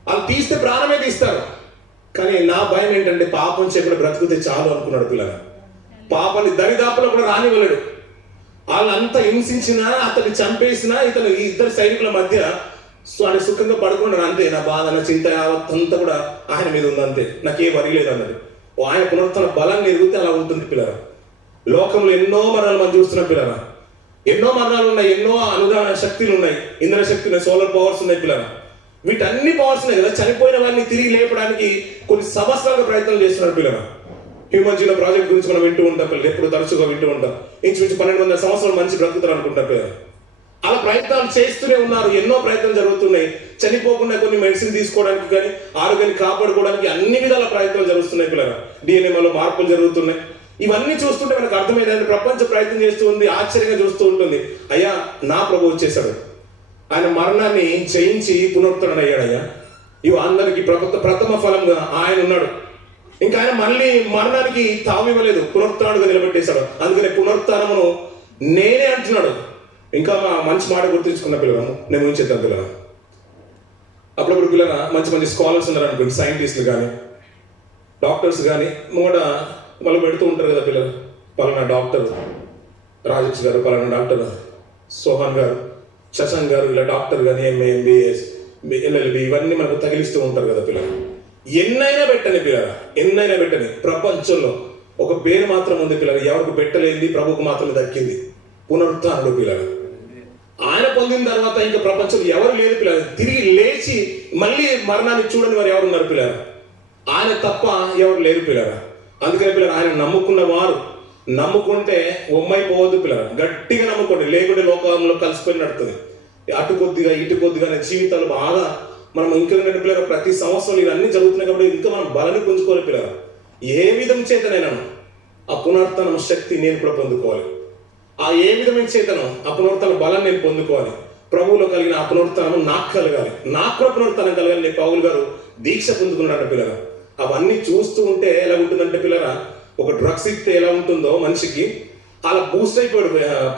వాళ్ళు తీస్తే ప్రాణమే తీస్తారు. కానీ నా భయం ఏంటంటే పాపం చెప్పిన బ్రతుకుతే చాలు అనుకున్నాడు పిల్లగా పాపాన్ని దరిదాపులో కూడా రానివ్వలేడు. వాళ్ళంతా హింసించినా అతన్ని చంపేసినా ఇతను ఈ ఇద్దరు సైనికుల మధ్య సో ఆయన సుఖంగా పడుకున్నాడు అంతే. నా బాధ నా చింత అంతా కూడా ఆయన మీద ఉంది అంతే. నాకే వరిలేదు అన్నది. ఓ ఆయన పునరుత్న బలం ఎదిగితే అలా ఉంటుంది పిల్లరా. లోకంలో ఎన్నో మరణాలు మనం చూస్తున్నాం పిల్లరా. ఎన్నో మరణాలు ఉన్నాయి ఎన్నో అనుదాన శక్తులు ఉన్నాయి ఇంద్ర శక్తి ఉన్నాయి సోలార్ పవర్స్ ఉన్నాయి పిల్లరా. వీటన్ని పవర్స్ ఉన్నాయి కదా. చనిపోయిన వారిని తిరిగి లేపడానికి కొన్ని సంవత్సరాలుగా ప్రయత్నం చేస్తున్నారు పిల్లరా. హ్యూమన్ జీనో ప్రాజెక్ట్ గురించి మనం వింటూ ఉంటాం పిల్లలు. ఎప్పుడు తరచుగా వింటూ ఉంటాం. ఇంచుమించు పన్నెండు వందల సంవత్సరాలు మంచి బ్రతుకుతారు అనుకుంటారు పిల్లలు. అలా ప్రయత్నాలు చేస్తూనే ఉన్నారు. ఎన్నో ప్రయత్నాలు జరుగుతున్నాయి. చనిపోకుండా కొన్ని మెడిసిన్ తీసుకోవడానికి కానీ ఆరోగ్యాన్ని కాపాడుకోవడానికి అన్ని విధాల ప్రయత్నాలు జరుగుతున్నాయి పిల్లలు. డిఎన్ఏలో మార్పులు జరుగుతున్నాయి. ఇవన్నీ చూస్తుంటే మనకు అర్థమైందంటే ప్రపంచ ప్రయత్నం చేస్తూ ఉంది ఆశ్చర్యంగా చూస్తూ ఉంటుంది. అయ్యా నా ప్రభు వచ్చేసాడు ఆయన మరణాన్ని జయించి అయ్యా ఇవి అందరికి ప్రపంచ ప్రథమ ఫలంగా ఆయన ఉన్నాడు. ఇంకా ఆయన మళ్ళీ మరణానికి తావివ్వలేదు పునరుత్నాడుగా నిలబెట్టేశాడు. అందుకని పునరుత్నమును నేనే అంటున్నాడు. ఇంకా మా మంచి మాట గుర్తించుకున్న పిల్లలను నేను ఉంచేద్దాం పిల్లలు అప్పుడప్పుడు పిల్లల మంచి మంచి స్కాలర్స్ ఉన్నారు అనుకోండి సైంటిస్టులు కానీ డాక్టర్స్ కానీ కూడా వాళ్ళు పెడుతూ ఉంటారు కదా పిల్లలు. పలానా డాక్టర్ రాజేష్ గారు పలానా డాక్టర్ సోహన్ గారు శశాంక్ గారు ఇలా డాక్టర్ కానీ ఎంఏ ఎంబీఎస్ ఎల్ఎల్బి ఇవన్నీ మనకు తగిలిస్తూ ఉంటారు కదా పిల్లలు. ఎన్నైనా పెట్టని పిల్లల ఎన్నైనా పెట్టని. ప్రపంచంలో ఒక పేరు మాత్రం ఉంది పిల్లలు ఎవరికి పెట్టలేంది ప్రభుకు మాత్రమే దక్కింది. పునరుత్డు పిల్లలు ఆయన పొందిన తర్వాత ఇంకా ప్రపంచంలో ఎవరు లేరు పిల్లలు తిరిగి లేచి మళ్ళీ మరణాన్ని చూడని వారు ఎవరు ఉన్నారు పిల్లలు ఆయన తప్ప ఎవరు లేరు పిల్లలు అందుకని పిల్లలు ఆయన నమ్ముకున్న వారు నమ్ముకుంటే ఒమ్మైపోవద్దు పిల్లలు గట్టిగా నమ్ముకోండి. లేకుంటే లోకంలో కలిసిపోయి నడుతుంది. అటు కొద్దిగా ఇటు కొద్దిగా జీవితాలు బాగా మనం ఇంకా పిల్లలు ప్రతి సంవత్సరం ఇవన్నీ జరుగుతున్నాయి కాబట్టి ఇంకా మనం బలని పుంజుకోవాలి పిల్లలు ఏ విధం చేతనైనా ఆ పునరుత్థానం శక్తి నేను కూడా పొందుకోవాలి. ఆ ఏ విధమైన చేతనం ఆ పునరుత్థాన బలం నేను పొందుకోవాలి. ప్రభువులో కలిగిన ఆ పునరుత్థానం నాకు కలగాలి. నాకు కూడా పునర్తనం కలగాలి నేను పావులు గారు దీక్ష పొందుకున్నాడు పిల్లలు అవన్నీ చూస్తూ ఉంటే ఎలా ఉంటుందంటే పిల్లరా ఒక డ్రగ్స్ ఇస్తే ఎలా ఉంటుందో మనిషికి అలా బూస్ట్ అయిపోయాడు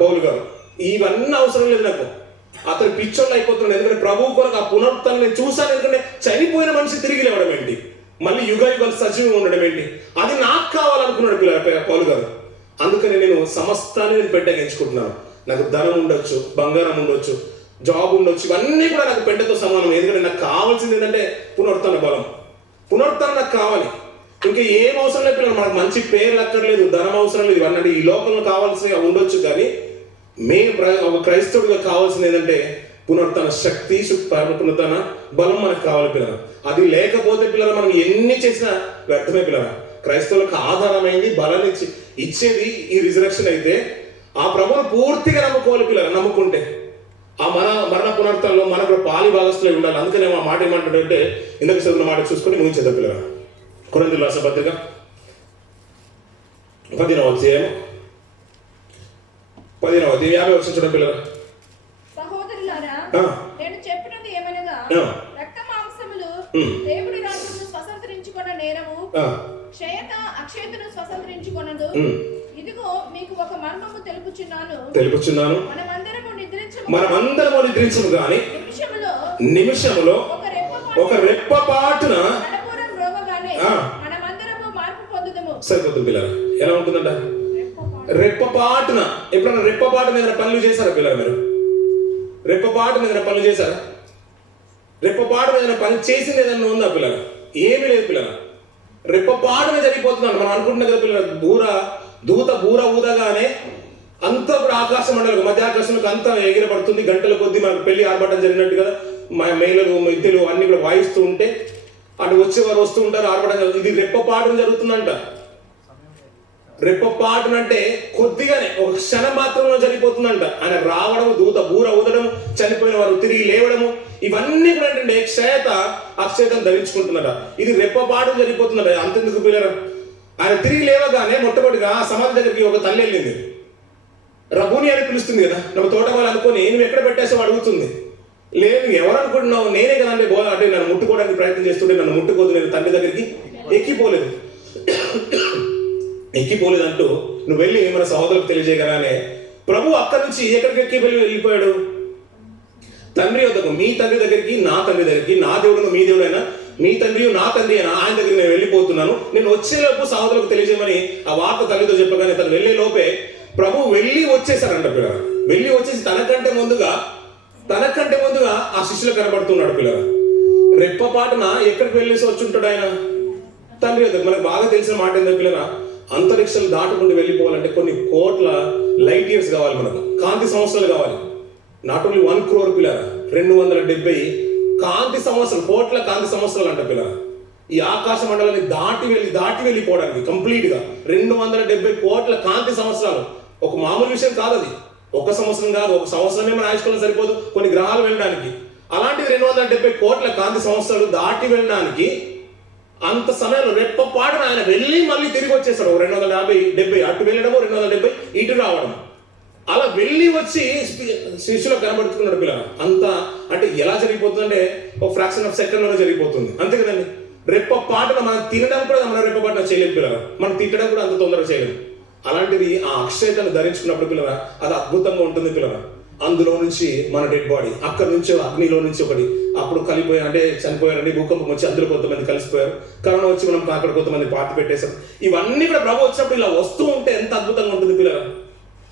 పౌలు గారు. ఇవన్నీ అవసరం లేదు నాకు. అతను పిచ్చోళ్ళు అయిపోతున్నాడు. ఎందుకంటే ప్రభువు కొరకు ఆ పునరుత్థానం నేను చూశాను. ఎందుకంటే చనిపోయిన మనిషి తిరిగి లేవడం ఏంటి? మళ్ళీ యుగ యుగాలు సజీవంగా ఉండడం ఏంటి? అది నాకు కావాలనుకున్నాడు పిల్ల పౌలు గారు. అందుకని నేను సమస్తాన్ని నేను పెంటగా ఎంచుకుంటున్నాను నాకు ధనం ఉండొచ్చు బంగారం ఉండొచ్చు జాబ్ ఉండొచ్చు ఇవన్నీ కూడా నాకు పెట్టతో సమానం. ఎందుకంటే నాకు కావాల్సింది ఏంటంటే పునరుత్థాన బలం. పునరుత్థానం నాకు కావాలి. ఇంకా ఏం అవసరం లేదు పిల్లలు. మనకు మంచి పేర్లు అక్కర్లేదు ధనం అవసరం లేదు. ఇవన్నీ ఈ లోకంలో కావాల్సిన ఉండొచ్చు కానీ మే ప్ర- ఒక క్రైస్తవుడిగా కావాల్సింది ఏంటంటే పునరుత్థాన శక్తి సు- బలం మనకు కావాలి పిల్లలు అది లేకపోతే పిల్లలు మనం ఎన్ని చేసినా వ్యర్థమే పిల్లలు క్రైస్తవులకు ఆధారమైంది బలాన్ని ఇచ్చి ఇచ్చేది ఈ రిజరక్షన్ అయితే ఆ ప్రభువును పూర్తిగా నమ్ముకోవాలి పిల్లలు నమ్ముకుంటే. ఆ మన మరణ పునరుత్థానంలో మనకు కూడా పాలి భాగస్తులై ఉండాలి. అందుకనే మా మాట ఏమంటుంటే ఇందాక చదివిన మాట చూసుకొని ముగించేద్దాం పిల్లలు కొరంది రాసిన పత్రిక. పదిన అధ్యాయం పదిహేనవ అధ్యాయం యాభై వచ్చిన చూడండి పిల్లలు సహోదరులారా. నేను చెప్పినది ఏమనగా. రక్త మాంసములు. దేవుడి రాజ్యమును స్వతంత్రించుకున్న నేరము క్షయత అక్షయతను స్వతంత్రించుకొనదు ఉమ్. ఇదిగో మీకు ఒక మర్మము తెలుపుచున్నాను తెలుపుచున్నాను మనమందరము నిద్రించము మనమందరము నిద్రించము గాని నిమిషములో నిమిషములో ఒక రెప్ప ఆ. మనమందరము మార్పు పొందుదము సరిపోతుంది పిల్లలు ఎలా ఉంటుందంట. రెప్పపాటున ఎప్పుడైనా రెప్పపాటున ఏదైనా పనులు చేశారా పిల్లలు మీరు? రెప్పపాటున ఏదైనా పనులు చేశారా? రెప్పపాటున ఏదైనా పని చేసింది ఏదైనా ఉందా పిల్లలు? ఏమీ లేదు పిల్లలు. రెప్పపాటున జరిగిపోతున్నాను మనం అనుకుంటున్నాం కదా పిల్లలు బూర దూత బూర ఊదగానే అంతా కూడా ఆకాశ మండలకు మధ్య ఆకాశంలోకి అంతా ఎగిరపడుతుంది గంటల కొద్దీ మనకు పెళ్ళి ఆర్భటం జరిగినట్టు కదా. మా మేళలు మిద్దెలు అన్ని కూడా వాయిస్తూ ఉంటే అటు వచ్చేవారు వస్తూ ఉంటారు ఆర్భటం జరుగుతుంది. ఇది రెప్పపాటున జరుగుతుందంట. రెప్పపాటునంటే కొద్దిగానే ఒక క్షణం మాత్రంలో చనిపోతుందంట. ఆయన రావడం దూత బూర ఊదడం చనిపోయిన వారు తిరిగి లేవడము ఇవన్నీ కూడా ఏంటంటే క్షయత అక్షయతను ధరించుకుంటున్నట. ఇది రెప్పపాటు జరిగిపోతుందట అంతెందుకు పిల్లరా ఆయన తిరిగి లేవగానే మొట్టమొదటిగా సమాధి దగ్గరికి ఒక తల్లి వెళ్ళింది. రఘుని అని పిలుస్తుంది కదా నువ్వు తోట వాళ్ళు అనుకొని నువ్వు ఎక్కడ పెట్టేసావు అడుగుతుంది. లేదు ఎవరు అనుకుంటున్నావు? నేనే కదా అంటే అంటే నన్ను ముట్టుకోవడానికి ప్రయత్నం చేస్తుంటే నన్ను ముట్టుకోదు నేను తండ్రి దగ్గరికి ఎక్కిపోలేదు. ఎక్కిపోలేదు అంటూ నువ్వు వెళ్ళి మన సహోదరులకు తెలియజేయగానే ప్రభు అక్కడి నుంచి ఎక్కడికి ఎక్కి వెళ్ళి వెళ్ళిపోయాడు? తండ్రి వద్దకు. మీ తండ్రి దగ్గరికి నా తండ్రి దగ్గరికి నా దేవుడు మీ దేవుడైనా మీ తండ్రి నా తండ్రి అయినా ఆయన దగ్గరికి నేను వెళ్ళిపోతున్నాను. నేను వచ్చేలోపు సహోదరులకు తెలియజేయమని ఆ వార్త తల్లితో చెప్పగానే తను వెళ్ళే లోపే ప్రభు వెళ్ళి వచ్చేసారంట పిల్లలు వెళ్ళి వచ్చేసి తనకంటే ముందుగా తనకంటే ముందుగా ఆ శిష్యులు కనబడుతున్నాడు పిల్లలు రెప్పపాటున ఎక్కడికి వెళ్ళేసి వచ్చి ఉంటాడు ఆయన? తండ్రి వద్దకు. మనకు బాగా తెలిసిన మాట ఏంటో పిల్లరా అంతరిక్షలు దాటుకుంటూ వెళ్ళిపోవాలంటే కొన్ని కోట్ల లైట్ ఇయర్స్ కావాలి మనకు. కాంతి సంవత్సరాలు కావాలి. నాట్ ఓన్లీ వన్ క్రోర్ పిల్లర రెండు వందల డెబ్బై కాంతి సంవత్సరం కోట్ల కాంతి సంవత్సరాలు అంట పిల్లర. ఈ ఆకాశ మండలాన్ని దాటి వెళ్ళి దాటి వెళ్ళిపోవడానికి కంప్లీట్గా రెండు వందల డెబ్బై కోట్ల కాంతి సంవత్సరాలు. ఒక మామూలు విషయం కాదు అది ఒక సంవత్సరం కాదు ఒక సంవత్సరమే మన ఆయుష్కాలం సరిపోదు కొన్ని గ్రహాలు వెళ్ళడానికి. అలాంటి రెండు వందల డెబ్బై కోట్ల కాంతి సంవత్సరాలు దాటి వెళ్ళడానికి అంత సమయంలో రెప్పపాటున ఆయన వెళ్ళి మళ్ళీ తిరిగి వచ్చేసాడు రెండు వందల యాభై డెబ్బై అటు వెళ్ళడము రెండు వందల డెబ్బై ఇటు రావడం. అలా వెళ్ళి వచ్చి శిష్యులకు కనబడుతున్నాడు పిల్లలు. అంత అంటే ఎలా జరిగిపోతుందంటే ఒక ఫ్రాక్షన్ ఆఫ్ సెకండ్లోనే జరిగిపోతుంది. అంతే కదండి? రెప్ప పాటను మనం తినడం కూడా మనం రెప్ప పాటన చేయలేదు పిల్లలు. మనం తిట్టడం కూడా అంత తొందరగా చేయలేము అలాంటిది ఆ అక్షయతను ధరించుకున్నప్పుడు పిల్లరా అది అద్భుతంగా ఉంటుంది పిల్లరా అందులో నుంచి మన డెడ్ బాడీ అక్కడ నుంచి అగ్నిలో నుంచి ఒకటి. అప్పుడు కలిపోయి అంటే చనిపోయారండి భూకంపం వచ్చి అందులో కొంతమంది కలిసిపోయారు. కరోనా వచ్చి మనం అక్కడ కొంతమంది పాతి పెట్టేశాం. ఇవన్నీ కూడా ప్రభు వచ్చినప్పుడు ఇలా వస్తూ ఉంటే ఎంత అద్భుతంగా ఉంటుంది పిల్లలు.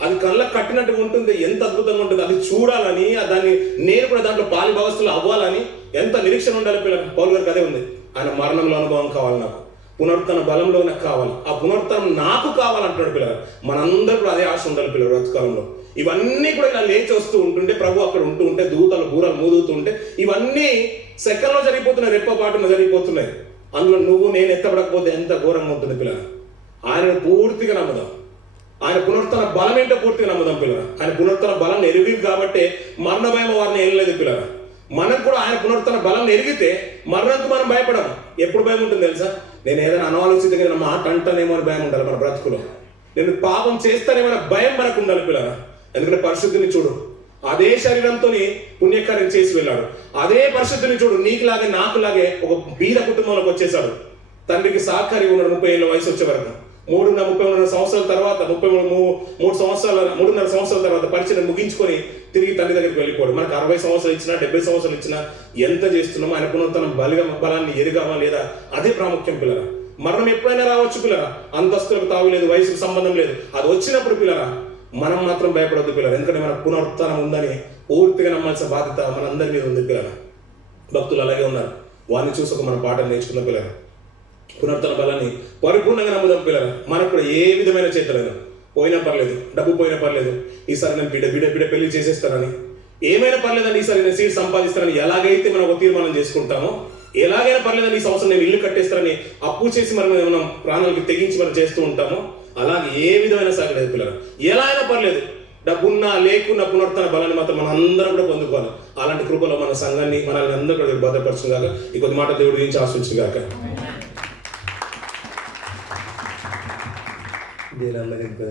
అది కళ్ళకు కట్టినట్టుగా ఉంటుంది ఎంత అద్భుతంగా ఉంటుంది. అది చూడాలని దాన్ని నేను కూడా దాంట్లో పాలి భాగస్తులు అవ్వాలని ఎంత నిరీక్షణ ఉండాలి పిల్లలు. పౌరు గారికి అదే ఉంది. ఆయన మరణంలో అనుభవం కావాలి నాకు. పునరుత్తన బలంలో నాకు కావాలి. ఆ పునరుత్తనం నాకు కావాలంటున్నాడు పిల్లలు. మనందరూ కూడా అదే ఆశ ఉండాలి పిల్లలు బ్రతకాలంలో. ఇవన్నీ కూడా ఇలా లేచి వస్తూ ఉంటుంటే ప్రభు అక్కడ ఉంటూ ఉంటే దూతలు బూరలు మూదుతూ ఉంటే ఇవన్నీ సెకండ్లో జరిగిపోతున్నాయి రెప్పపాటున జరిగిపోతున్నాయి. అందులో నువ్వు నేను ఎత్తబడకపోతే ఎంత ఘోరంగా ఉంటుంది పిల్లల ఆయన పూర్తిగా నమ్ముదాం. ఆయన పునరుత్తన బలం ఏంటో పూర్తిగా నమ్ముదాం పిల్లల ఆయన పునరుత్తన బలం ఎరిగింది కాబట్టి మరణ భయం వారిని వెళ్ళలేదు పిల్లల మనం కూడా ఆయన పునరుత్తన బలం ఎరిగితే మరణంతో మనం భయపడము. ఎప్పుడు భయం ఉంటుంది తెలుసా? నేను ఏదైనా అనాలోచితంగా మాట అంటానేమో అని భయం ఉండాలి మన బ్రతుకులో. నేను పాపం చేస్తానేమో భయం మనకు ఉండాలి పిల్లల ఎందుకంటే పరిశుద్ధిని చూడు. అదే శరీరంతో పుణ్యకార్యం చేసి వెళ్ళాడు. అదే పరిశుద్ధిని చూడు. నీకులాగే నాకులాగే ఒక బీద కుటుంబంలోకి వచ్చేసాడు తండ్రికి సహకారి ఉన్నాడు ముప్పై ఏళ్ళ వయసు వచ్చే వరకు. మూడున్నర ముప్పై మూడున్నర సంవత్సరాల తర్వాత ముప్పై మూడు మూడు సంవత్సరాల మూడున్నర సంవత్సరాల తర్వాత పరిచయం ముగించుకొని తిరిగి తండ్రి దగ్గరికి వెళ్ళిపోడు మనకు అరవై సంవత్సరాలు ఇచ్చినా డెబ్బై సంవత్సరాలు ఇచ్చినా ఎంత చేస్తున్నామో ఆయన పునరుత్తనం బలిగా బలాన్ని ఎరుగామా లేదా అదే ప్రాముఖ్యం పిల్లరా. మరణం ఎప్పుడైనా రావచ్చు పిల్లరా. అంతస్తులకు తావు లేదు వయసుకు సంబంధం లేదు. అది వచ్చినప్పుడు పిల్లరా మనం మాత్రం భయపడద్దు పిల్లలు. ఎందుకంటే మన పునరుత్నం ఉందని పూర్తిగా నమ్మాల్సిన బాధ్యత మనందరి మీద ఉంది పిల్లలు. భక్తులు అలాగే ఉన్నారు. వారిని చూసి ఒక మన పాటలు నేర్చుకున్న పిల్లలు. పునరుత్తన బలాన్ని పరిపూర్ణంగా నమ్ముదాం పిల్లలు. మనకు కూడా ఏ విధమైన చేతలేదు పోయినా పర్లేదు. డబ్బు పోయినా పర్లేదు. ఈసారి నేను బిడ్డ బిడ్డ బిడ్డ పెళ్ళి చేసేస్తానని ఏమైనా పర్లేదండి ఈసారి నేను సీట్ సంపాదిస్తానని ఎలాగైతే మనం ఒక తీర్మానం చేసుకుంటామో ఎలాగైనా పర్లేదండి ఈ సంవత్సరం నేను ఇల్లు కట్టేస్తానని అప్పు చేసి మనం మనం ప్రాణాలకి తెగించి మనం చేస్తూ ఉంటామో అలాగే ఏ విధమైన సాగలేదు పిల్లలు. ఎలా అయినా పర్లేదు. డబ్బున్నా లేకున్నా పునరుత్తన బలాన్ని మాత్రం మనం అందరం కూడా పొందుకోవాలి. అలాంటి కృపలో మన సంఘాన్ని మనల్ని అందరూ కూడా భద్రపరచుగాక ఈ కొద్ది మాట దేవుడు గురించి ఆశించు కాక అమ్మకి